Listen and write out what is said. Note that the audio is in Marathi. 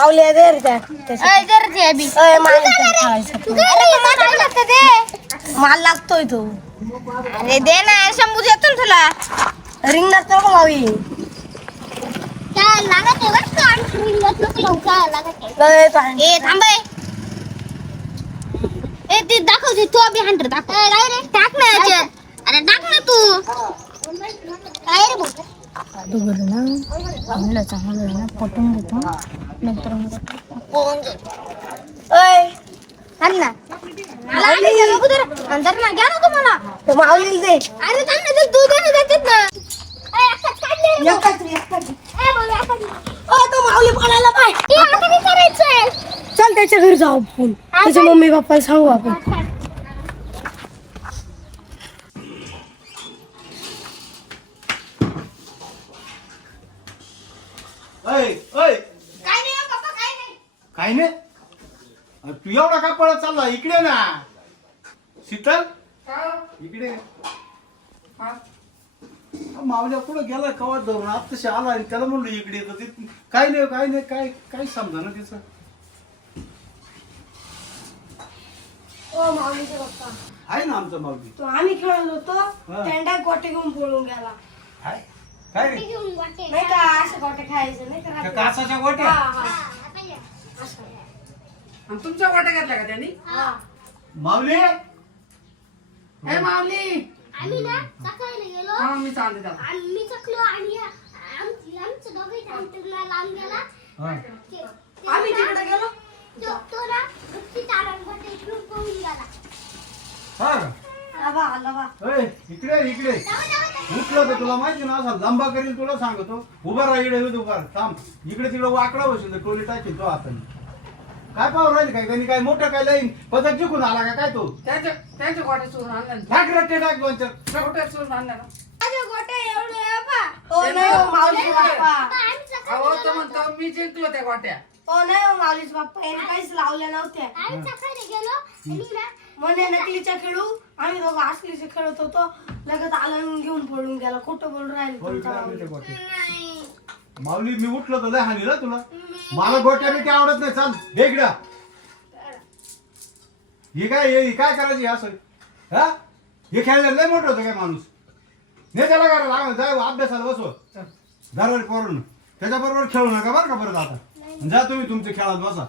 माऊली आहे दे रे त्या अय जर ते बी माल लागतोय तो अरे दे ना शंभू देतो ना तुला रिंग नसतो का माऊली काय लागत आहे बस का रिंगत नको काय लागत लय ए थांब ए ती दाखव तू अभि हंटर दाखव रे टाक ना याच्यात अरे टाक ना तू काय रे बोल अगोदर ना चांगलं चांगलं ना पटून घेतो नंतर ओय हर ना मला आले अगोदर अंदर ना घ्या ना तुम्हाला तो माऊलीला दे अरे थांब ना तू दे ना देतात ना ए अख्खा काढले एकच ए बोल अख्खा ओ तो माऊली पडायला पाय ती आता काय करायचंय चल त्याच्या घरी जाऊ आपण त्याच्या मम्मी पप्पाला सांगू आपण काय काय नाही पप्पा काय नाही नाही अरे तू एवढा का पळत चालला इकडे ना शीतल इकडे मावल्या कुठं गेला कवा धरून आत्ताशी आला आणि त्याला म्हणलो इकडे तर ते काय नाही काय समजा ना तिचं ओ माऊलीचे पप्पा आहे ना आमचा मावली तो आम्ही खेळत होतो हा. त्यांना गोटे घेऊन पळून गेला आहे काय रे घेऊन वाटे नाही का असे गोटे खायचे नाही का त्या रात्री? कासाच्या गोट्या हा, हा. असं. आणि तुमच्या वाट्या घेतल्या का त्यांनी हा. मावली हे माऊली आम्ही ना सकाळी गेलो हा मी चालते त्याला आम्ही चकलो आणि आमचं दोघे अंतरला लांब गेला हा. आम्ही तिकडे गेलो तो ना गुप्ती तारण गोटे घेऊन पळून गेला हा आबा आला बा इकडे उठलं तर तुला माहिती ना असा लंबा करील तुला सांगतो उभा राहा इकडे उभा राहा. थांब इकडे तिकडे वाकडा बसेल तर टोली टाकेल तो हाताने काय पाहू राहील काय त्यांनी काय मोठं काय लाईन पदक जिंकून आला का काय तो त्यांच्या वाट्या चोरून आणल्या ना. टाक रट्टे टाक दोन चार त्या वाट्या चोरून आणल्या ना माझे गोटे एवढे आहे बा ओ नाही हो माऊलीचे पप्पा आम्ही अहो सकाळी तो म्हणतो मी जिंकलो त्या वाट्या ओ नाही हो माऊलीचे पप्पा यांनी काहीच लावल्या नव्हत्या आम्ही सकाळी गेलो आणि ना म्हणे नकलीच्या खेळू आम्ही दोघं असलीचे खेळत होतो लगत आला आणि घेऊन पळून गेला खोटं बोलून राहिले हो, इकडे तुमचा आणले ते माऊली. गोटे. नाही माऊली मी उठलो तर लय हानी ना तुला मला गोट्या बिट्या आवडत नाही चाल हे इकडं हे काय करायची असं हा हे खेळलं लय मोठं होतं काय माणूस नाही त्याला करा जाय अभ्यासाला बसव दरवाज करून त्याच्याबरोबर खेळू नका बरं का परत आता जा तुम्ही तुमच्या खेळात बसा